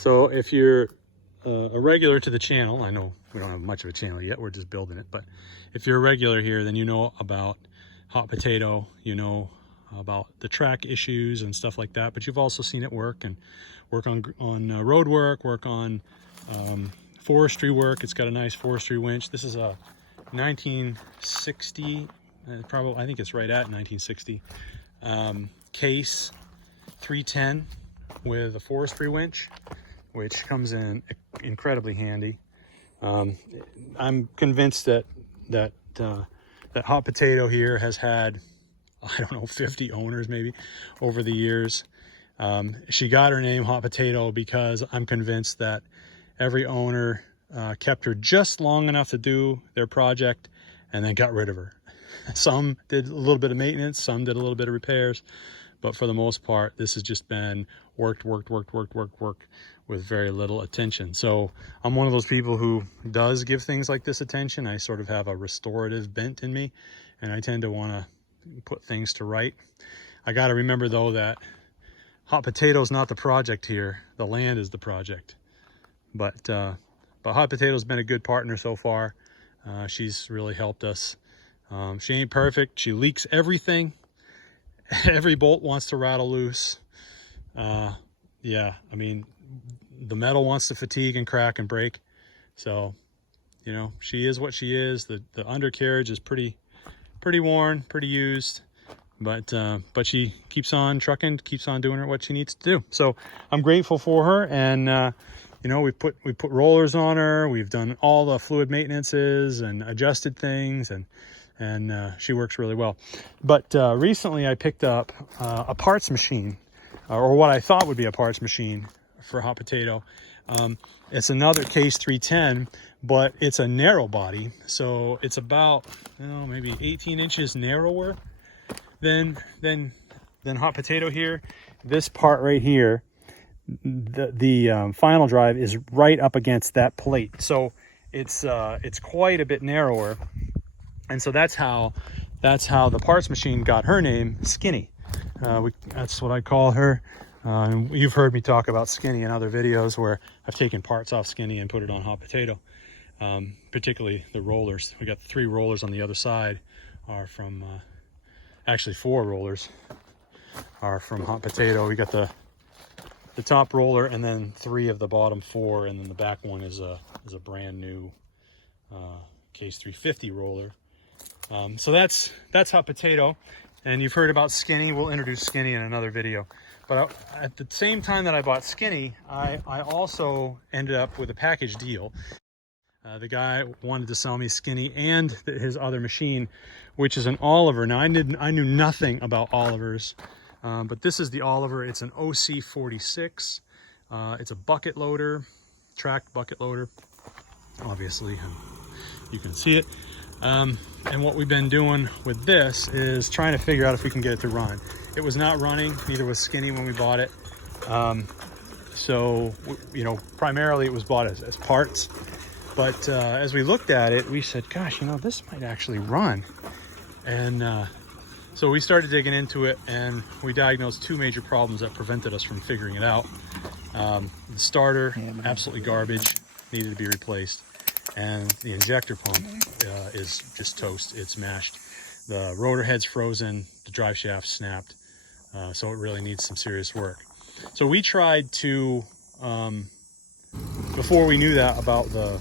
So if you're a regular to the channel, I know we don't have much of a channel yet, we're just building it, but if you're a regular here, then you know about hot potato, you know about the track issues and stuff like that, but you've also seen it work and work on road work on forestry work. It's got a nice forestry winch. This is a 1960, probably, I think it's right at 1960, case 310 with a forestry winch, which comes in incredibly handy. I'm convinced that hot potato here has had, I don't know, 50 owners maybe over the years. She got her name Hot Potato because I'm convinced that every owner kept her just long enough to do their project and then got rid of her. Some did a little bit of maintenance, some did a little bit of repairs, but for the most part, this has just been worked with very little attention. So I'm one of those people who does give things like this attention. I sort of have a restorative bent in me, and I tend to want to put things to right. I got to remember though that hot potato is not the project here. The land is the project. But hot potato's been a good partner so far. She's really helped us. She ain't perfect. She leaks everything. Every bolt wants to rattle loose. Yeah, I mean, the metal wants to fatigue and crack and break. So, you know, she is what she is. The undercarriage is pretty worn, pretty used, but she keeps on trucking, keeps on doing what she needs to do. So I'm grateful for her. And you know, we put rollers on her. We've done all the fluid maintenances and adjusted things, and she works really well. But recently I picked up a parts machine, or what I thought would be a parts machine for hot potato. It's another case 310, but it's a narrow body, so it's about, you know, maybe 18 inches narrower than hot potato here. This part right here, the final drive is right up against that plate, so it's quite a bit narrower, and so that's how the parts machine got her name, Skinny. That's what I call her. You've heard me talk about Skinny in other videos where I've taken parts off Skinny and put it on hot potato. Particularly the rollers. We got 3 rollers on the other side are from, actually 4 rollers are from hot potato. We got the top roller and then 3 of the bottom 4, and then the back one is a brand new case 350 roller. So that's hot potato, and you've heard about Skinny. We'll introduce Skinny in another video. But at the same time that I bought Skinny, I also ended up with a package deal. The guy wanted to sell me Skinny and his other machine, which is an Oliver. Now I knew nothing about Olivers, but this is the Oliver. It's an OC46. It's a bucket loader, tracked bucket loader. Obviously, you can see it. And what we've been doing with this is trying to figure out if we can get it to run. It was not running, neither was Skinny when we bought it. So, you know, primarily it was bought as parts. But as we looked at it, we said, gosh, you know, this might actually run. And so we started digging into it, and we diagnosed 2 major problems that prevented us from figuring it out. The starter, absolutely garbage, needed to be replaced. And the injector pump is just toast. It's mashed. The rotor head's frozen, the drive shaft snapped. So it really needs some serious work. So we tried to, before we knew that about the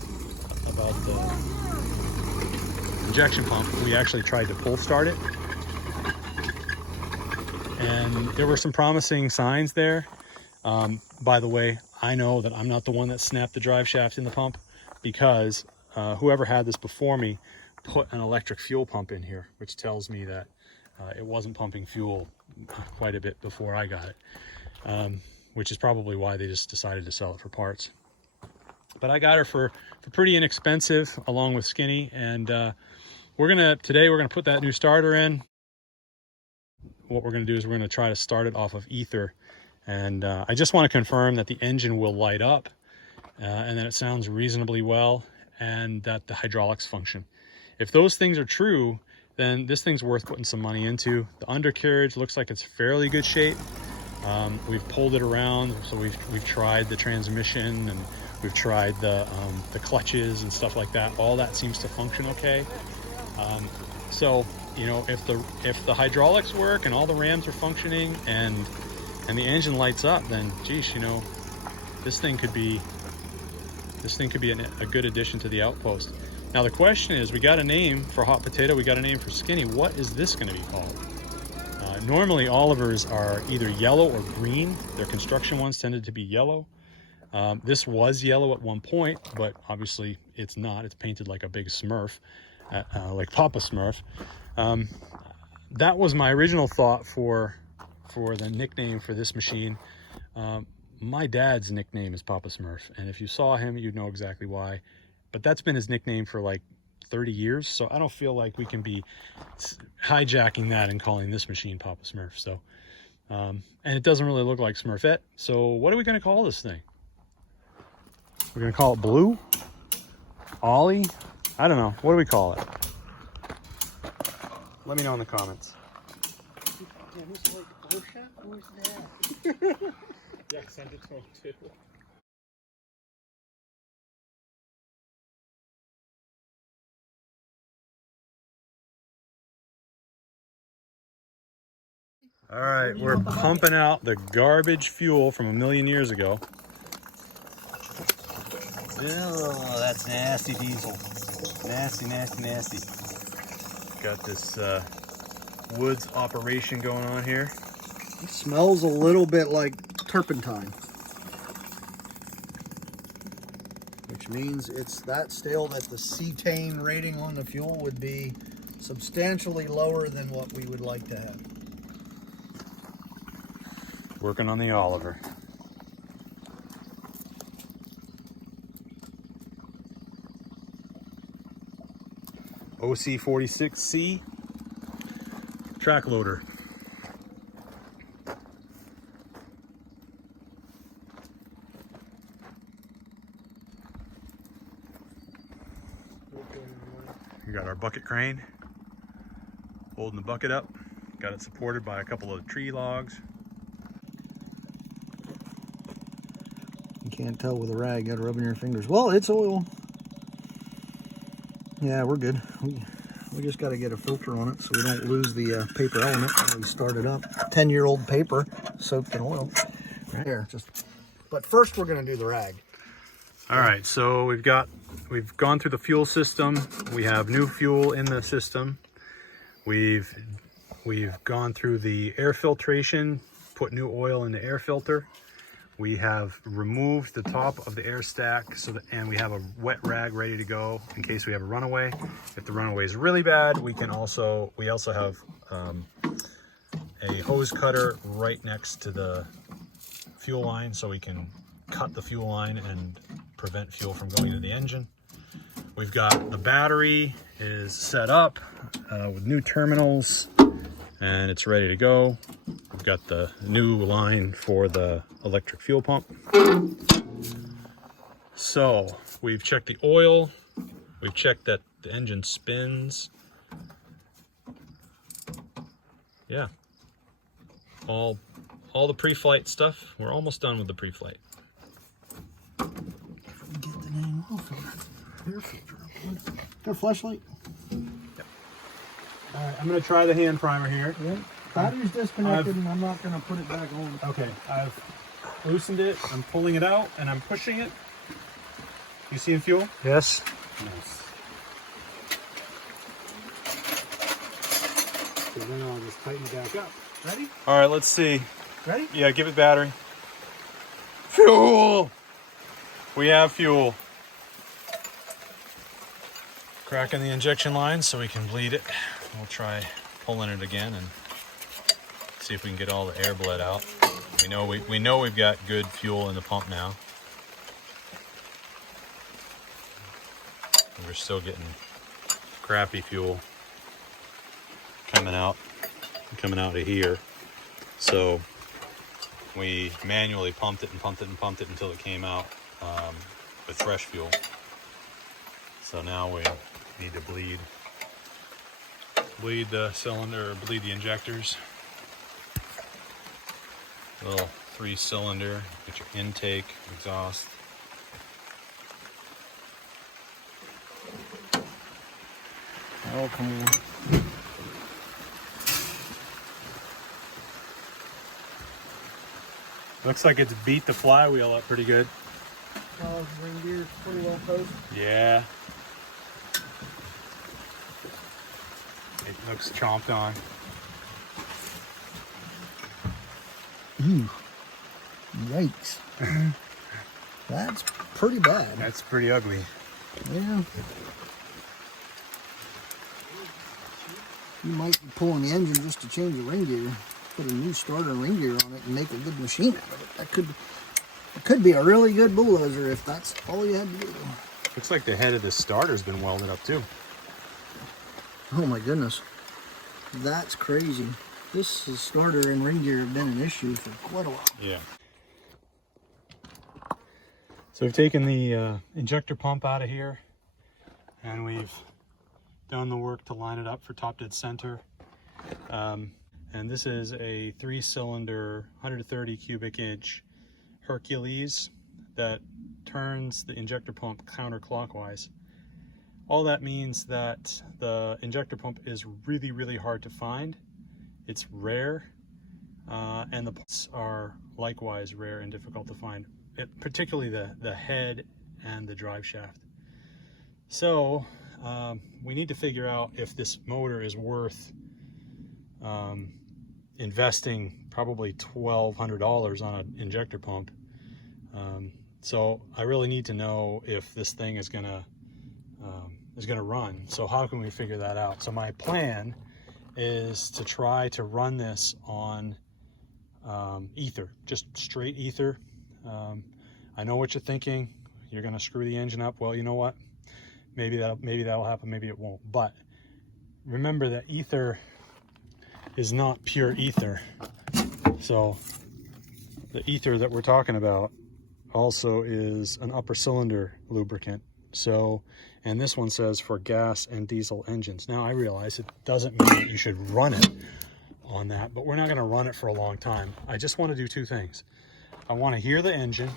injection pump, we actually tried to pull start it. And there were some promising signs there. By the way, I know that I'm not the one that snapped the drive shaft in the pump, because whoever had this before me put an electric fuel pump in here, which tells me that it wasn't pumping fuel quite a bit before I got it, which is probably why they just decided to sell it for parts. But I got her for pretty inexpensive, along with Skinny, and today we're gonna put that new starter in. What we're gonna do is we're gonna try to start it off of ether, and I just want to confirm that the engine will light up, and that it sounds reasonably well, and that the hydraulics function. If those things are true, then this thing's worth putting some money into. The undercarriage looks like it's fairly good shape. We've pulled it around, so we've tried the transmission, and we've tried the clutches and stuff like that. All that seems to function okay. So you know, if the hydraulics work and all the rams are functioning and the engine lights up, then geez, you know, this thing could be a good addition to the Outpost. Now the question is, we got a name for Hot Potato, we got a name for Skinny. What is this going to be called? Normally Olivers are either yellow or green. Their construction ones tended to be yellow. This was yellow at one point, but obviously it's not. It's painted like a big Smurf, like Papa Smurf. That was my original thought for the nickname for this machine. My dad's nickname is Papa Smurf, and if you saw him, you'd know exactly why. But that's been his nickname for like 30 years, so I don't feel like we can be hijacking that and calling this machine Papa Smurf. So, and it doesn't really look like Smurfette. So what are we going to call this thing? We're going to call it Blue? Ollie? I don't know. What do we call it? Let me know in the comments. Yeah, who's like OSHA? Who's that? Yeah, send it to him too. All right, we're pumping out the garbage fuel from a million years ago. Oh, that's nasty diesel. Nasty, nasty, nasty. Got this woods operation going on here. It smells a little bit like turpentine, which means it's that still that the cetane rating on the fuel would be substantially lower than what we would like to have. Working on the Oliver. OC46C track loader. We got our bucket crane holding the bucket up. Got it supported by a couple of tree logs. You can't tell with a rag, you gotta rub in your fingers. Well, it's oil. Yeah, we're good. We just got to get a filter on it so we don't lose the paper element when we start it up. 10-year-old paper soaked in oil. Right here, but first we're going to do the rag. All right, so we've gone through the fuel system. We have new fuel in the system. We've gone through the air filtration, put new oil in the air filter. We have removed the top of the air stack and we have a wet rag ready to go in case we have a runaway. If the runaway is really bad, we also have a hose cutter right next to the fuel line, so we can cut the fuel line and prevent fuel from going into the engine. We've got the battery is set up with new terminals and it's ready to go. We've got the new line for the electric fuel pump. So we've checked the oil. We've checked that the engine spins. Yeah. All the pre-flight stuff. We're almost done with the pre-flight. Get the name off of air filter. Got a flashlight? Yep. All right, I'm going to try the hand primer here. Yeah. Battery's disconnected and I'm not going to put it back on. Okay, I've loosened it, I'm pulling it out, and I'm pushing it. You seeing fuel? Yes. Nice. So then I'll just tighten it back up. Ready? All right, let's see. Ready? Yeah, give it battery. Fuel! We have fuel. Cracking the injection line so we can bleed it. We'll try pulling it again and see if we can get all the air bled out. We know we've got good fuel in the pump now. We're still getting crappy fuel coming out of here. So we manually pumped it until it came out with fresh fuel. So now we need to bleed the cylinder, or bleed the injectors. Little 3-cylinder, get your intake, exhaust. Oh, come on. Looks like it's beat the flywheel up pretty good. Oh, ring gear's pretty well posted. Yeah. It looks chomped on. Ew. Yikes. That's pretty bad. That's pretty ugly. Yeah. You might be pulling the engine just to change the ring gear. Put a new starter and ring gear on it and make a good machine out of it. That could be a really good bulldozer if that's all you had to do. Looks like the head of the starter's been welded up too. Oh my goodness. That's crazy. This starter and ring gear have been an issue for quite a while. Yeah. So we've taken the injector pump out of here, and we've done the work to line it up for top dead center. And this is a 3-cylinder, 130 cubic inch Hercules that turns the injector pump counterclockwise. All that means that the injector pump is really, really hard to find. It's rare, and the parts are likewise rare and difficult to find, particularly the head and the drive shaft. So we need to figure out if this motor is worth investing probably $1,200 on an injector pump. So I really need to know if this thing is gonna run. So how can we figure that out? So my plan is to try to run this on ether, just straight ether. I know what you're thinking. You're gonna screw the engine up. Well, you know what? Maybe that'll happen. Maybe it won't. But remember that ether is not pure ether. So the ether that we're talking about also is an upper cylinder lubricant. So, and this one says for gas and diesel engines. Now I realize it doesn't mean that you should run it on that, but we're not going to run it for a long time. I just want to do two things. I want to hear the engine.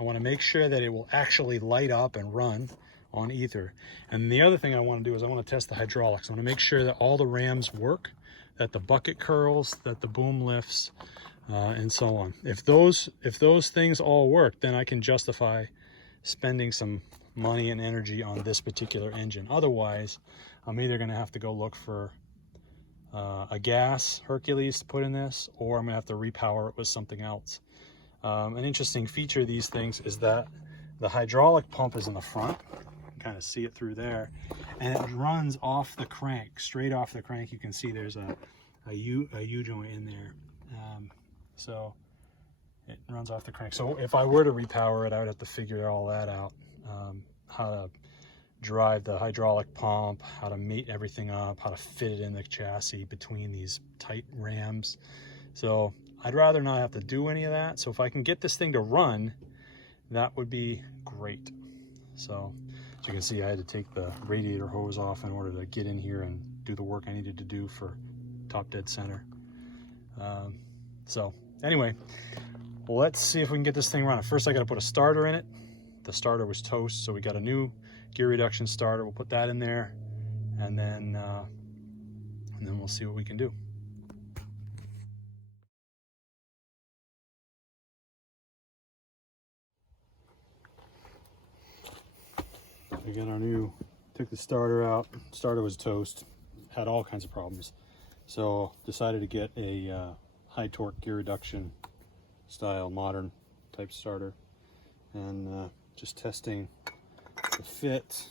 I want to make sure that it will actually light up and run on ether. And the other thing I want to do is I want to test the hydraulics. I want to make sure that all the rams work, that the bucket curls, that the boom lifts, and so on. If those things all work, then I can justify spending some money and energy on this particular engine. Otherwise, I'm either going to have to go look for a gas Hercules to put in this, or I'm going to have to repower it with something else. An interesting feature of these things is that the hydraulic pump is in the front. You can kind of see it through there, and it runs off the crank, straight off the crank. You can see there's a U joint in there. So it runs off the crank. So if I were to repower it, I would have to figure all that out. How to drive the hydraulic pump, how to mate everything up, how to fit it in the chassis between these tight rams. So I'd rather not have to do any of that. So if I can get this thing to run, that would be great. So as you can see, I had to take the radiator hose off in order to get in here and do the work I needed to do for top dead center. So anyway, let's see if we can get this thing running. First, I got to put a starter in it. The starter was toast, so we got a new gear reduction starter. We'll put that in there, and then we'll see what we can do. We got our new, took the starter out. Starter was toast, had all kinds of problems. So decided to get a high torque gear reduction style modern type starter, and just testing the fit.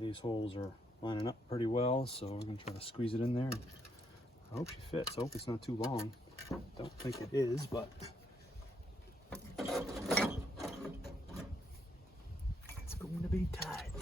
These holes are lining up pretty well, so we're gonna try to squeeze it in there. I hope she fits. I hope it's not too long. Don't think it is, but It's going to be tight.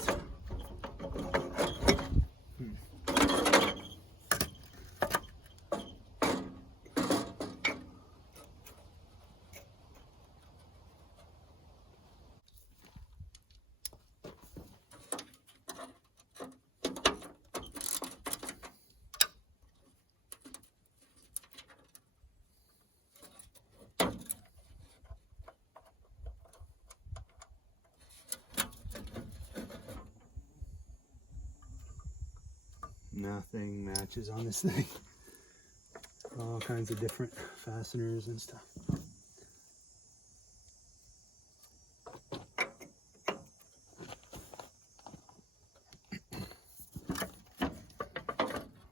Nothing matches on this thing. All kinds of different fasteners and stuff.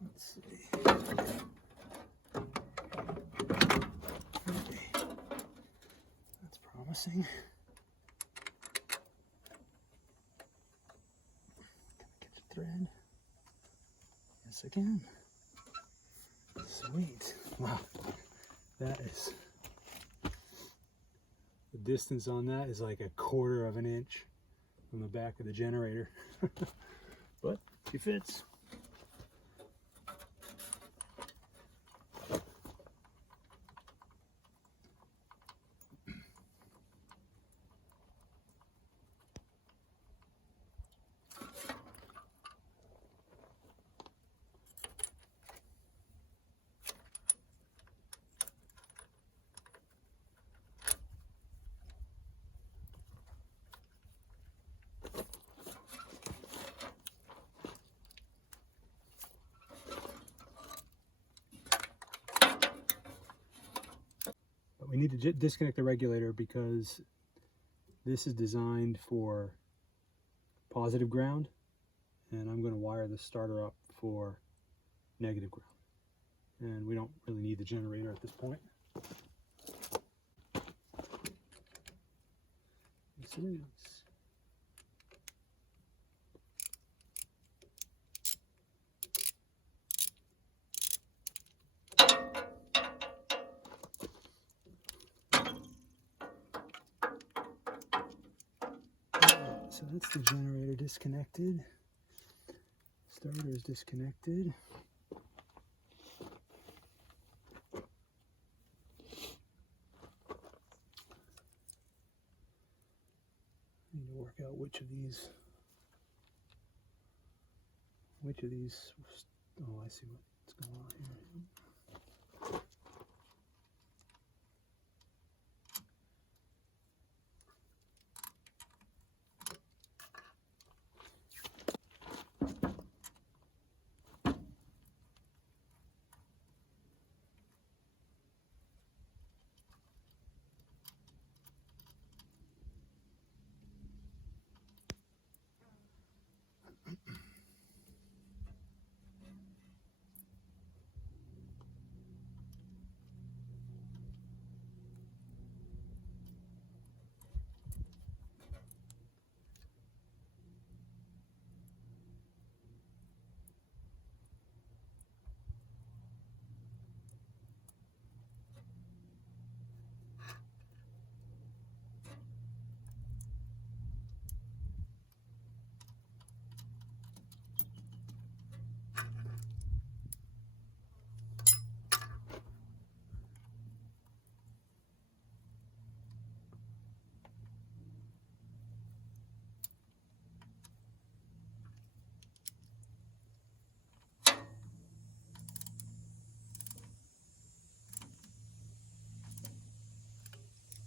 Let's see. Okay. That's promising. Catch a thread. Yes, I can. Sweet. Wow. That is, the distance on that is like 1/4 of an inch from the back of the generator. But he fits. We need to disconnect the regulator because this is designed for positive ground, and I'm going to wire the starter up for negative ground. And we don't really need the generator at this point. Yes, it is. So that's the generator disconnected. Starter is disconnected. I need to work out which of these. Oh, I see what's going on here.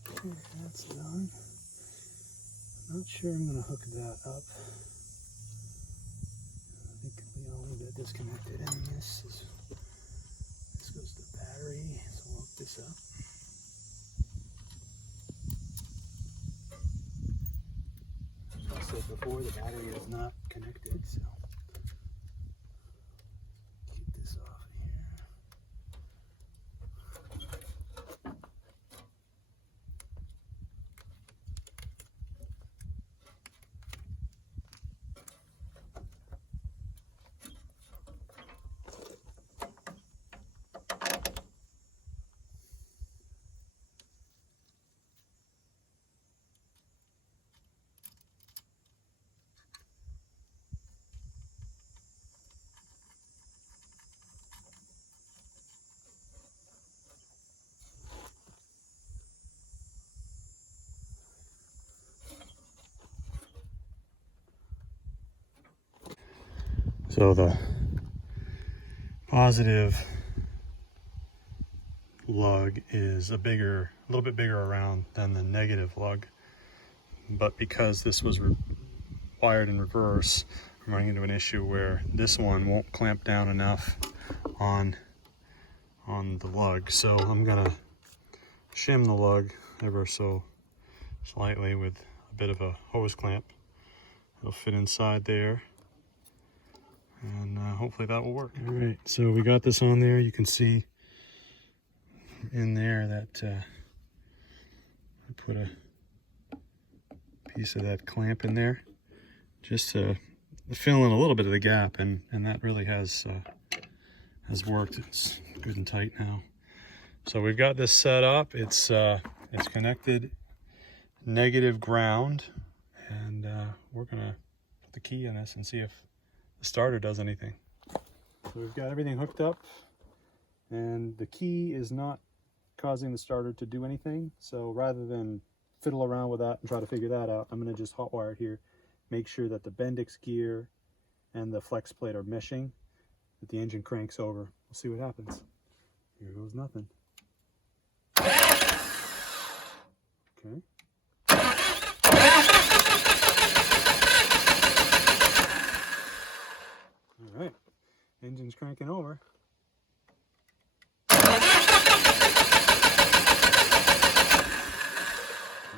Okay, that's done. I'm not sure I'm going to hook that up. I think we all need that disconnected, and this goes to the battery, so we'll hook this up. As I said before, the battery is not connected, so keep this off here. So the positive lug is a little bit bigger around than the negative lug, but because this was wired in reverse, I'm running into an issue where this one won't clamp down enough on the lug. So I'm gonna shim the lug ever so slightly with a bit of a hose clamp. It'll fit inside there, and hopefully that will work. All right, so we got this on there. You can see in there that I put a piece of that clamp in there just to fill in a little bit of the gap, and that really has worked. It's good and tight now. So we've got this set up. It's connected negative ground, and we're gonna put the key in this and see if the starter does anything. So we've got everything hooked up, and the key is not causing the starter to do anything. So rather than fiddle around with that and try to figure that out, I'm gonna just hotwire it here, make sure that the Bendix gear and the flex plate are meshing, that the engine cranks over. We'll see what happens. Here goes nothing. Okay. All right, engine's cranking over.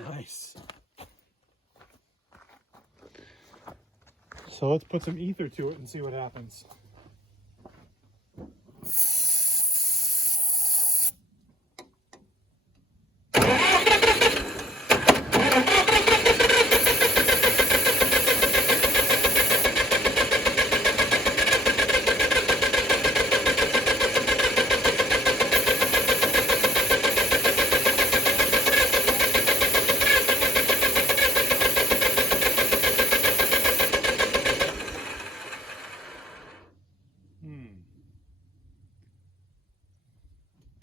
Nice. So let's put some ether to it and see what happens.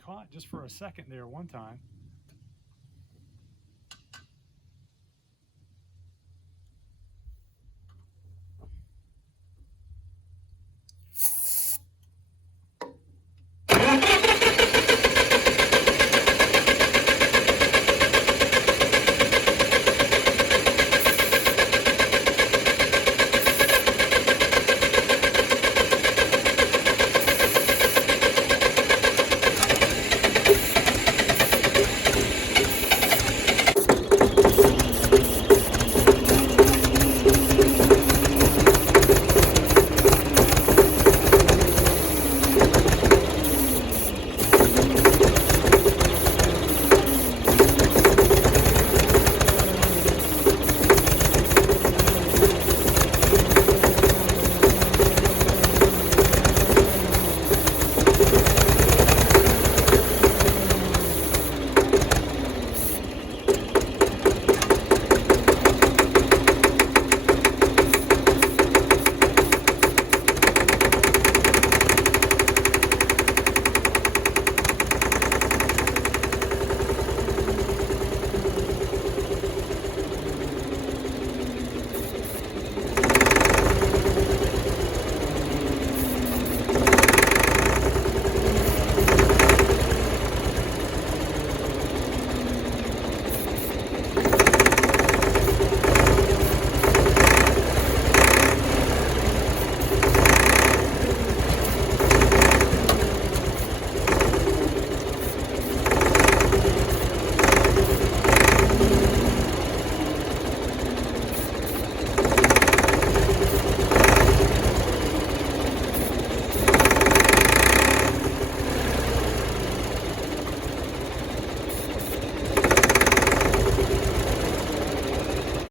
Caught just for a second there one time.